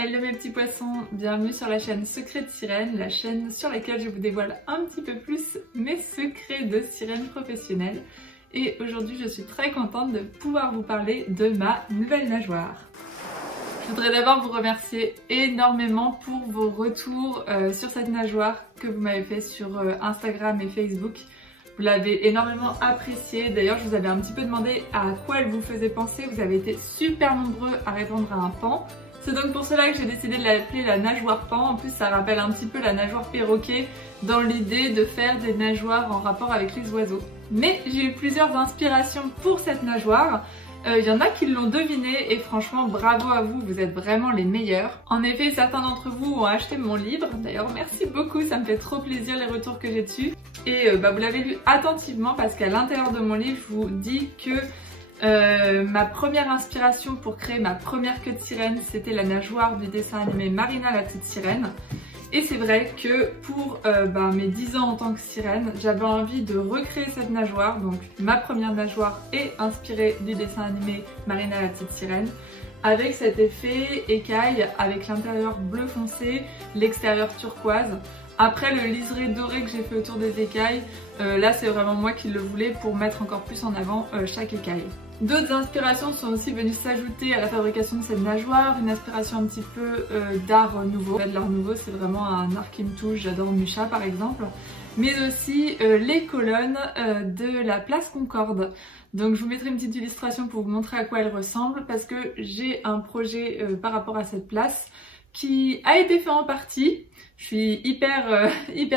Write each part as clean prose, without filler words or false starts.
Hello mes petits poissons, bienvenue sur la chaîne Secrets de Sirène, la chaîne sur laquelle je vous dévoile un petit peu plus mes secrets de sirène professionnelle. Et aujourd'hui je suis très contente de pouvoir vous parler de ma nouvelle nageoire. Je voudrais d'abord vous remercier énormément pour vos retours sur cette nageoire que vous m'avez fait sur Instagram et Facebook. Vous l'avez énormément appréciée, d'ailleurs je vous avais un petit peu demandé à quoi elle vous faisait penser, vous avez été super nombreux à répondre à un pan. C'est donc pour cela que j'ai décidé de l'appeler la nageoire pan. En plus ça rappelle un petit peu la nageoire perroquet dans l'idée de faire des nageoires en rapport avec les oiseaux. Mais j'ai eu plusieurs inspirations pour cette nageoire. Il y en a qui l'ont deviné et franchement bravo à vous, vous êtes vraiment les meilleurs. En effet, certains d'entre vous ont acheté mon livre, d'ailleurs merci beaucoup, ça me fait trop plaisir les retours que j'ai dessus. Et vous l'avez lu attentivement parce qu'à l'intérieur de mon livre, je vous dis que ma première inspiration pour créer ma première queue de sirène, c'était la nageoire du dessin animé Marina la petite sirène. Et c'est vrai que pour mes 10 ans en tant que sirène, j'avais envie de recréer cette nageoire. Donc ma première nageoire est inspirée du dessin animé Marina la petite sirène, avec cet effet écaille, avec l'intérieur bleu foncé, l'extérieur turquoise. Après le liseré doré que j'ai fait autour des écailles, là c'est vraiment moi qui le voulais pour mettre encore plus en avant chaque écaille. D'autres inspirations sont aussi venues s'ajouter à la fabrication de cette nageoire, une inspiration un petit peu d'art nouveau. De l'art nouveau, c'est vraiment un art qui me touche, j'adore Mucha par exemple, mais aussi les colonnes de la place Concorde. Donc je vous mettrai une petite illustration pour vous montrer à quoi elle ressemble parce que j'ai un projet par rapport à cette place qui a été fait en partie. Je suis hyper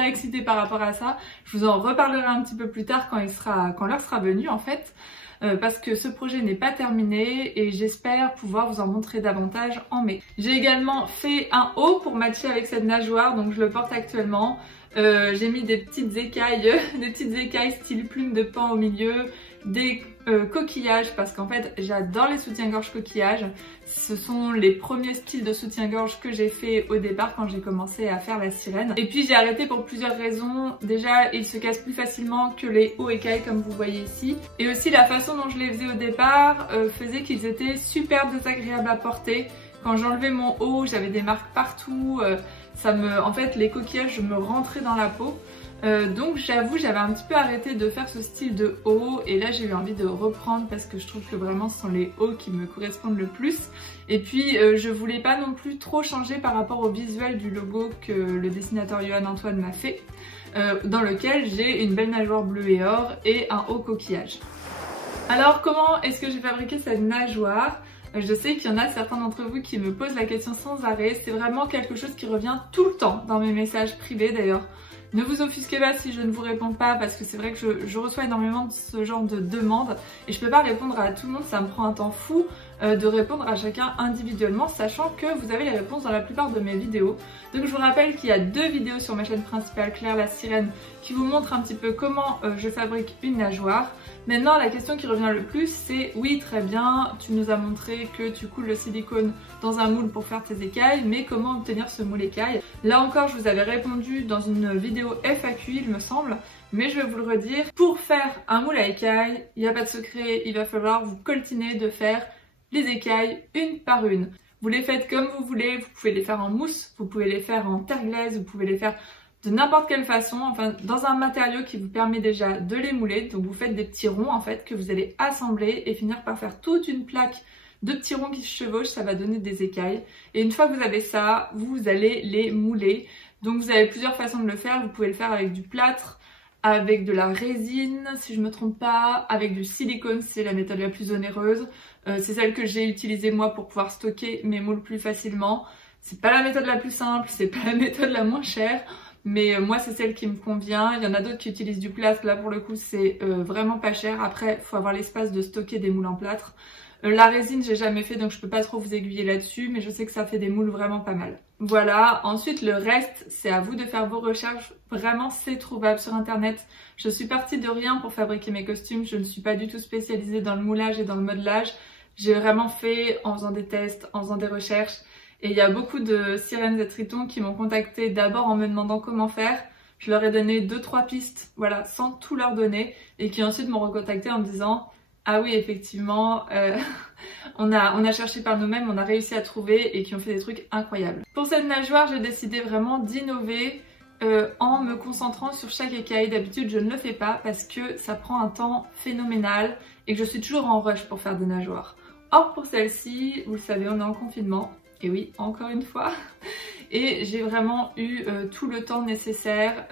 excitée par rapport à ça. Je vous en reparlerai un petit peu plus tard quand l'heure sera venue en fait. Parce que ce projet n'est pas terminé et j'espère pouvoir vous en montrer davantage en mai. J'ai également fait un haut pour matcher avec cette nageoire, donc je le porte actuellement. J'ai mis des petites écailles style plume de paon au milieu, des coquillages parce qu'en fait j'adore les soutiens-gorge coquillages. Ce sont les premiers styles de soutien-gorge que j'ai fait au départ quand j'ai commencé à faire la sirène. Et puis j'ai arrêté pour plusieurs raisons. Déjà ils se cassent plus facilement que les hauts écailles comme vous voyez ici. Et aussi la façon dont je les faisais au départ faisait qu'ils étaient super désagréables à porter. Quand j'enlevais mon haut, j'avais des marques partout. En fait les coquillages me rentraient dans la peau. Donc j'avoue j'avais un petit peu arrêté de faire ce style de haut et là j'ai eu envie de reprendre parce que je trouve que vraiment ce sont les hauts qui me correspondent le plus. Et puis je voulais pas non plus trop changer par rapport au visuel du logo que le dessinateur Johan Antoine m'a fait, dans lequel j'ai une belle nageoire bleue et or et un haut coquillage. Alors comment est-ce que j'ai fabriqué cette nageoire ? Je sais qu'il y en a certains d'entre vous qui me posent la question sans arrêt, c'est vraiment quelque chose qui revient tout le temps dans mes messages privés d'ailleurs. Ne vous offusquez pas si je ne vous réponds pas parce que c'est vrai que je reçois énormément de ce genre de demandes et je peux pas répondre à tout le monde, ça me prend un temps fou de répondre à chacun individuellement, sachant que vous avez les réponses dans la plupart de mes vidéos. Donc je vous rappelle qu'il y a 2 vidéos sur ma chaîne principale Claire la Sirène qui vous montrent un petit peu comment je fabrique une nageoire. Maintenant la question qui revient le plus c'est oui très bien, tu nous as montré que tu coules le silicone dans un moule pour faire tes écailles, mais comment obtenir ce moule écaille? Là encore je vous avais répondu dans une vidéo FAQ il me semble, mais je vais vous le redire. Pour faire un moule à écailles, il n'y a pas de secret, il va falloir vous coltiner de faire les écailles une par une. Vous les faites comme vous voulez, vous pouvez les faire en mousse, vous pouvez les faire en terre glaise, vous pouvez les faire de n'importe quelle façon, enfin dans un matériau qui vous permet déjà de les mouler. Donc vous faites des petits ronds en fait que vous allez assembler et finir par faire toute une plaque de petits ronds qui se chevauchent, ça va donner des écailles. Et une fois que vous avez ça, vous allez les mouler. Donc vous avez plusieurs façons de le faire, vous pouvez le faire avec du plâtre, avec de la résine si je me trompe pas, avec du silicone, c'est la méthode la plus onéreuse. C'est celle que j'ai utilisée moi pour pouvoir stocker mes moules plus facilement. C'est pas la méthode la plus simple, c'est pas la méthode la moins chère, mais moi c'est celle qui me convient. Il y en a d'autres qui utilisent du plâtre, là pour le coup c'est vraiment pas cher. Après il faut avoir l'espace de stocker des moules en plâtre. La résine j'ai jamais fait donc je peux pas trop vous aiguiller là-dessus, mais je sais que ça fait des moules vraiment pas mal. Voilà, ensuite le reste c'est à vous de faire vos recherches, vraiment c'est trouvable sur internet. Je suis partie de rien pour fabriquer mes costumes, je ne suis pas du tout spécialisée dans le moulage et dans le modelage. J'ai vraiment fait en faisant des tests, en faisant des recherches. Et il y a beaucoup de sirènes et tritons qui m'ont contacté d'abord en me demandant comment faire. Je leur ai donné 2-3 pistes, voilà, sans tout leur donner. Et qui ensuite m'ont recontacté en me disant Ah oui, effectivement, on a cherché par nous-mêmes, on a réussi à trouver et qui ont fait des trucs incroyables. Pour cette nageoire, j'ai décidé vraiment d'innover en me concentrant sur chaque écaille. D'habitude, je ne le fais pas parce que ça prend un temps phénoménal et que je suis toujours en rush pour faire des nageoires. Or, pour celle-ci, vous le savez, on est en confinement. Et oui, encore une fois. Et j'ai vraiment eu tout le temps nécessaire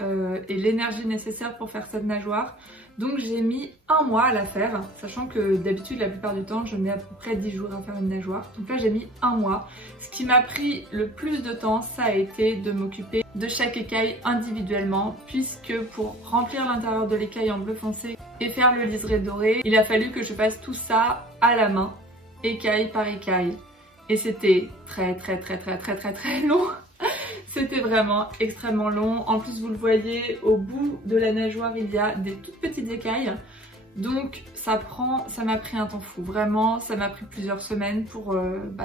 et l'énergie nécessaire pour faire cette nageoire. Donc j'ai mis 1 mois à la faire, sachant que d'habitude la plupart du temps je mets à peu près 10 jours à faire une nageoire. Donc là j'ai mis 1 mois. Ce qui m'a pris le plus de temps, ça a été de m'occuper de chaque écaille individuellement, puisque pour remplir l'intérieur de l'écaille en bleu foncé et faire le liseré doré, il a fallu que je fasse tout ça à la main, écaille par écaille. Et c'était très long. C'était vraiment extrêmement long. En plus, vous le voyez, au bout de la nageoire, il y a des toutes petites écailles. Donc ça m'a pris un temps fou. Vraiment, ça m'a pris plusieurs semaines pour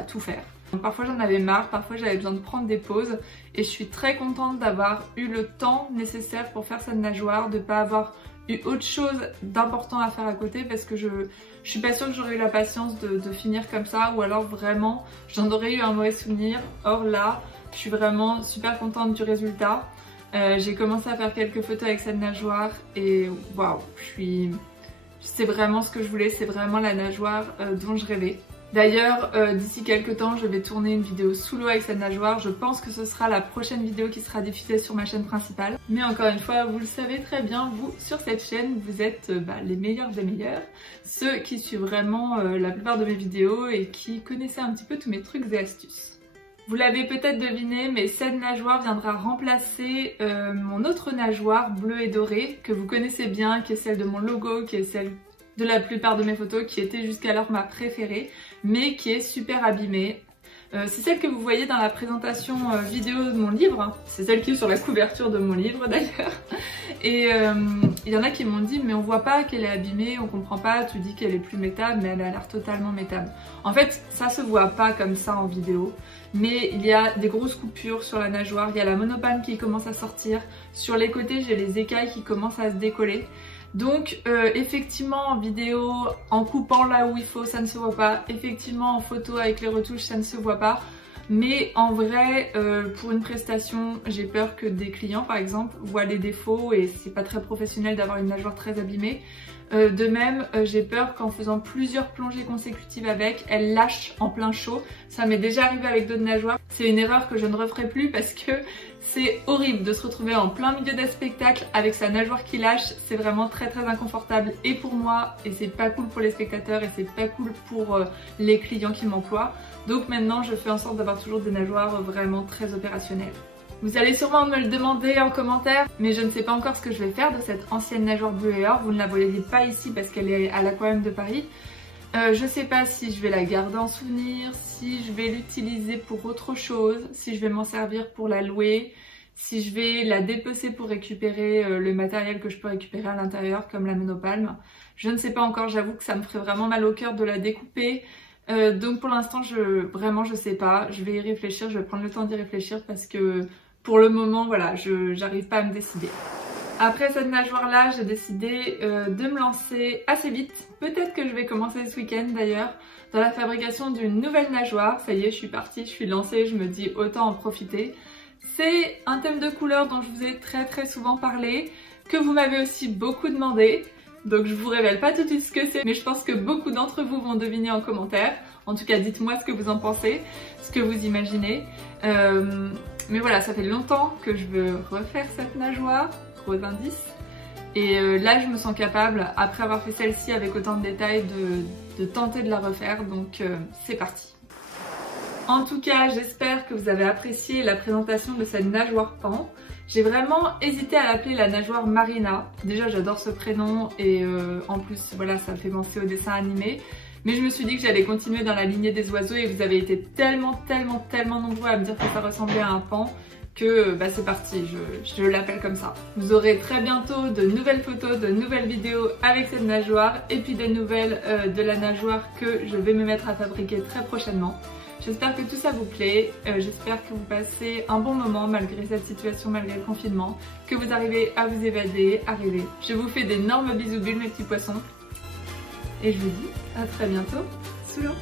tout faire. Donc, parfois j'en avais marre, parfois j'avais besoin de prendre des pauses. Et je suis très contente d'avoir eu le temps nécessaire pour faire cette nageoire, de ne pas avoir eu autre chose d'important à faire à côté, parce que je suis pas sûre que j'aurais eu la patience de finir comme ça, ou alors vraiment j'en aurais eu un mauvais souvenir. Or là, je suis vraiment super contente du résultat. J'ai commencé à faire quelques photos avec cette nageoire et waouh, c'est vraiment ce que je voulais, c'est vraiment la nageoire dont je rêvais. D'ailleurs, d'ici quelques temps, je vais tourner une vidéo sous l'eau avec cette nageoire. Je pense que ce sera la prochaine vidéo qui sera diffusée sur ma chaîne principale. Mais encore une fois, vous le savez très bien, vous, sur cette chaîne, vous êtes les meilleurs des meilleurs. Ceux qui suivent vraiment la plupart de mes vidéos et qui connaissaient un petit peu tous mes trucs et astuces. Vous l'avez peut-être deviné, mais cette nageoire viendra remplacer mon autre nageoire bleue et dorée que vous connaissez bien, qui est celle de mon logo, qui est celle de la plupart de mes photos, qui était jusqu'alors ma préférée, mais qui est super abîmée. C'est celle que vous voyez dans la présentation vidéo de mon livre, c'est celle qui est sur la couverture de mon livre d'ailleurs. Et il y en a qui m'ont dit mais on voit pas qu'elle est abîmée, on comprend pas, tu dis qu'elle est plus métable mais elle a l'air totalement métable. En fait ça se voit pas comme ça en vidéo, mais il y a des grosses coupures sur la nageoire, il y a la monopalme qui commence à sortir, sur les côtés j'ai les écailles qui commencent à se décoller. Donc effectivement en vidéo, en coupant là où il faut, ça ne se voit pas. Effectivement en photo avec les retouches, ça ne se voit pas. Mais en vrai, pour une prestation, j'ai peur que des clients par exemple voient les défauts et c'est pas très professionnel d'avoir une nageoire très abîmée. De même, j'ai peur qu'en faisant plusieurs plongées consécutives avec, elle lâche en plein chaud. Ça m'est déjà arrivé avec d'autres nageoires. C'est une erreur que je ne referai plus parce que c'est horrible de se retrouver en plein milieu d'un spectacle avec sa nageoire qui lâche. C'est vraiment très inconfortable et pour moi, et c'est pas cool pour les spectateurs et c'est pas cool pour les clients qui m'emploient. Donc maintenant, je fais en sorte d'avoir toujours des nageoires vraiment très opérationnelles. Vous allez sûrement me le demander en commentaire, mais je ne sais pas encore ce que je vais faire de cette ancienne nageoire bleu et or. Vous ne la voyez pas ici parce qu'elle est à l'Aquarium de Paris. Je sais pas si je vais la garder en souvenir, si je vais l'utiliser pour autre chose, si je vais m'en servir pour la louer, si je vais la dépecer pour récupérer le matériel que je peux récupérer à l'intérieur comme la monopalme. Je ne sais pas encore, j'avoue que ça me ferait vraiment mal au cœur de la découper. Donc pour l'instant vraiment je sais pas, je vais y réfléchir, je vais prendre le temps d'y réfléchir parce que pour le moment voilà, j'arrive pas à me décider. Après cette nageoire là, j'ai décidé de me lancer assez vite, peut-être que je vais commencer ce week-end d'ailleurs, dans la fabrication d'une nouvelle nageoire. Ça y est, je suis partie, je suis lancée, je me dis autant en profiter. C'est un thème de couleur dont je vous ai très souvent parlé, que vous m'avez aussi beaucoup demandé. Donc je vous révèle pas tout de suite ce que c'est, mais je pense que beaucoup d'entre vous vont deviner en commentaire. En tout cas, dites-moi ce que vous en pensez, ce que vous imaginez. Mais voilà, ça fait longtemps que je veux refaire cette nageoire, gros indice. Et là, je me sens capable, après avoir fait celle-ci avec autant de détails, de tenter de la refaire. Donc c'est parti. En tout cas, j'espère que vous avez apprécié la présentation de cette nageoire pan. J'ai vraiment hésité à l'appeler la nageoire Marina. Déjà j'adore ce prénom et en plus voilà, ça me fait penser au dessin animé. Mais je me suis dit que j'allais continuer dans la lignée des oiseaux et vous avez été tellement nombreux à me dire que ça ressemblait à un pan que c'est parti, je l'appelle comme ça. Vous aurez très bientôt de nouvelles photos, de nouvelles vidéos avec cette nageoire et puis des nouvelles de la nageoire que je vais me mettre à fabriquer très prochainement. J'espère que tout ça vous plaît, j'espère que vous passez un bon moment malgré cette situation, malgré le confinement, que vous arrivez à vous évader, à rêver. Je vous fais d'énormes bisous bulles mes petits poissons. Et je vous dis à très bientôt sous l'eau.